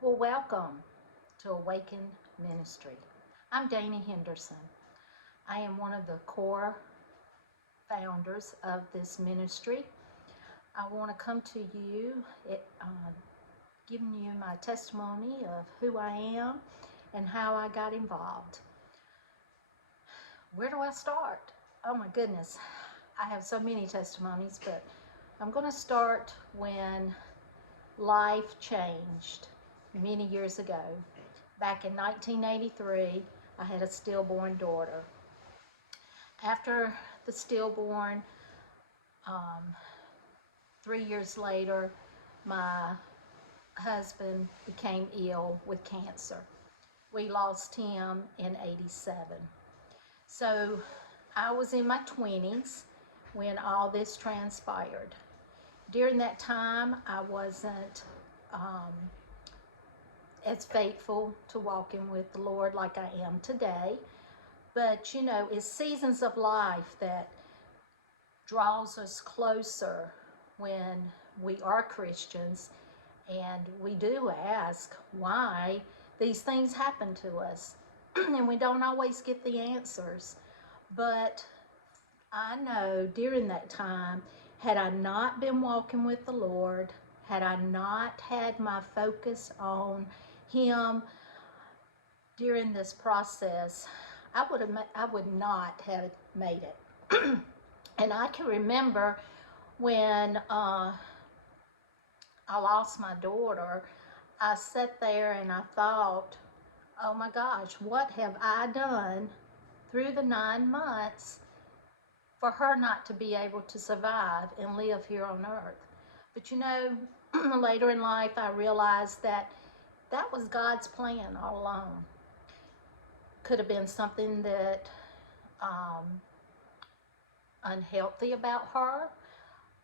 Well, welcome to Awaken Ministry. I'm Dana Henderson. I am one of the core founders of this ministry. I want to come to you, giving you my testimony of who I am and how I got involved. Where do I start? Oh my goodness, I have so many testimonies, but I'm going to start when life changed many years ago. Back in 1983, I had a stillborn daughter. After the stillborn, um, 3 years later, my husband became ill with cancer. We lost him in 87. So I was in my 20s when all this transpired. During that time, I wasn't um, as faithful to walking with the Lord like I am today. But it's seasons of life that draws us closer when we are Christians, and we do ask why these things happen to us. And we don't always get the answers. But I know during that time, had I not been walking with the Lord, had I not had my focus on Him during this process, I would not have made it. And I can remember when I lost my daughter, I sat there and I thought, oh my gosh, what have I done through the 9 months for her not to be able to survive and live here on earth? But later in life, I realized that that was God's plan all along. Could have been something that unhealthy about her.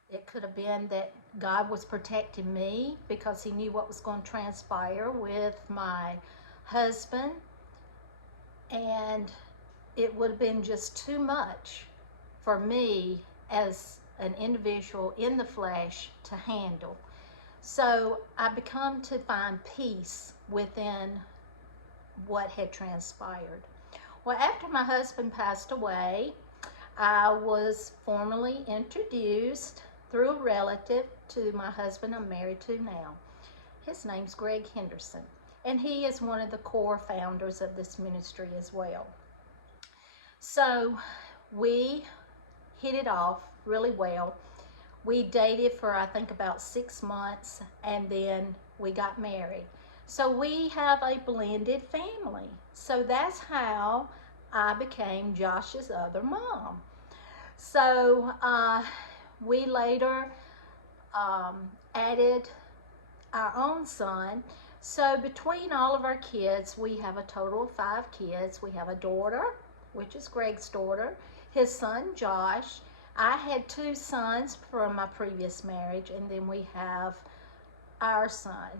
It could have been that God was protecting me because He knew what was going to transpire with my husband. And it would have been just too much for me as an individual in the flesh to handle. So I become to find peace within what had transpired. Well, after my husband passed away, I was formally introduced through a relative to my husband I'm married to now. His name's Greg Henderson, and he is one of the core founders of this ministry as well. So we hit it off really well. We dated for I think about 6 months, and then we got married. So we have a blended family. So that's how I became Josh's other mom. So we later added our own son. So between all of our kids, we have a total of 5 kids. We have a daughter, which is Greg's daughter, his son Josh. I had 2 sons from my previous marriage, and then we have our son.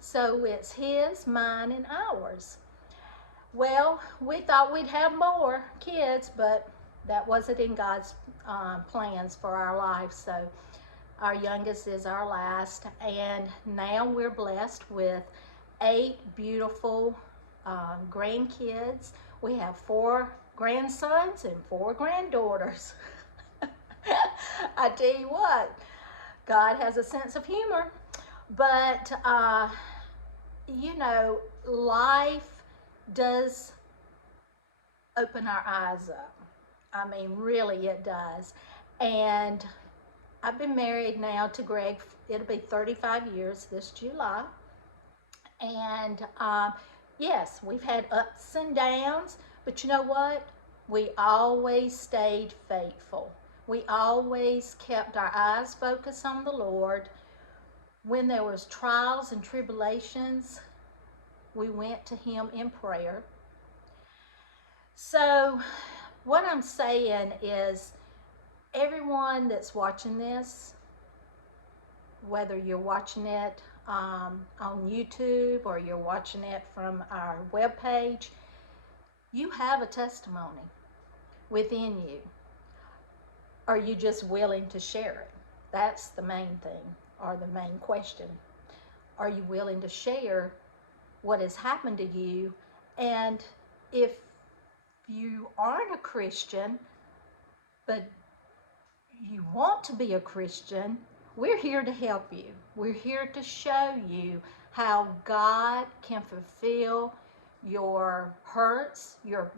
So it's his, mine, and ours. Well, we thought we'd have more kids, but that wasn't in God's plans for our life. So our youngest is our last, and now we're blessed with 8 beautiful grandkids. We have 4 grandsons and 4 granddaughters. I tell you what, God has a sense of humor. But life does open our eyes up. I mean, really, it does. And I've been married now to Greg, it'll be 35 years this July. And yes, we've had ups and downs, but you know what? We always stayed faithful. We always kept our eyes focused on the Lord. When there was trials and tribulations, we went to Him in prayer. So what I'm saying is, everyone that's watching this, whether you're watching it on YouTube or you're watching it from our webpage, you have a testimony within you. Are you just willing to share it? That's the main thing, or the main question. Are you willing to share what has happened to you. And if you aren't a Christian, but you want to be a Christian, we're here to help you. We're here to show you how God can fulfill your hurts, your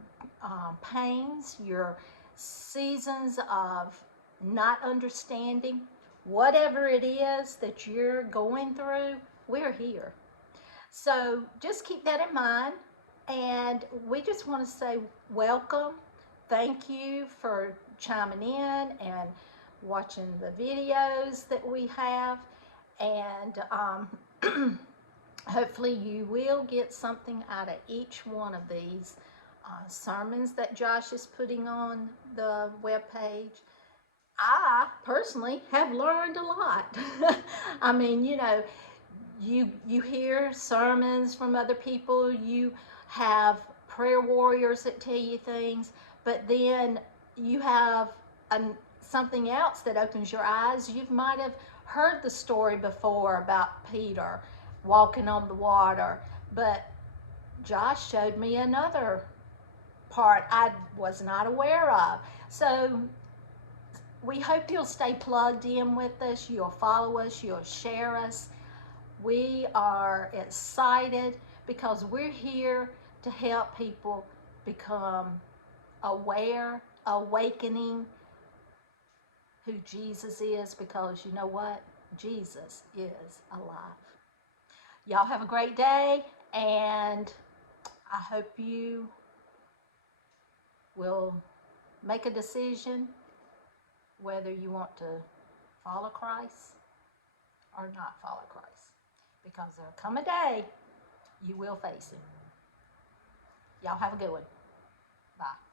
pains, your seasons of not understanding, whatever it is that you're going through, we're here. So just keep that in mind. And we just want to say welcome. Thank you for chiming in and watching the videos that we have. And hopefully you will get something out of each one of these sermons that Josh is putting on the webpage. I personally have learned a lot. I mean, you hear sermons from other people, you have prayer warriors that tell you things, but then you have something else that opens your eyes. You might have heard the story before about Peter walking on the water, but Josh showed me another part I was not aware of. So we hope you'll stay plugged in with us, you'll follow us, you'll share us. We are excited because we're here to help people become aware, awakening who Jesus is, because you know what? Jesus is alive. Y'all have a great day, and I hope you will make a decision whether you want to follow Christ or not follow Christ, because there'll come a day you will face him. Y'all have a good one. Bye.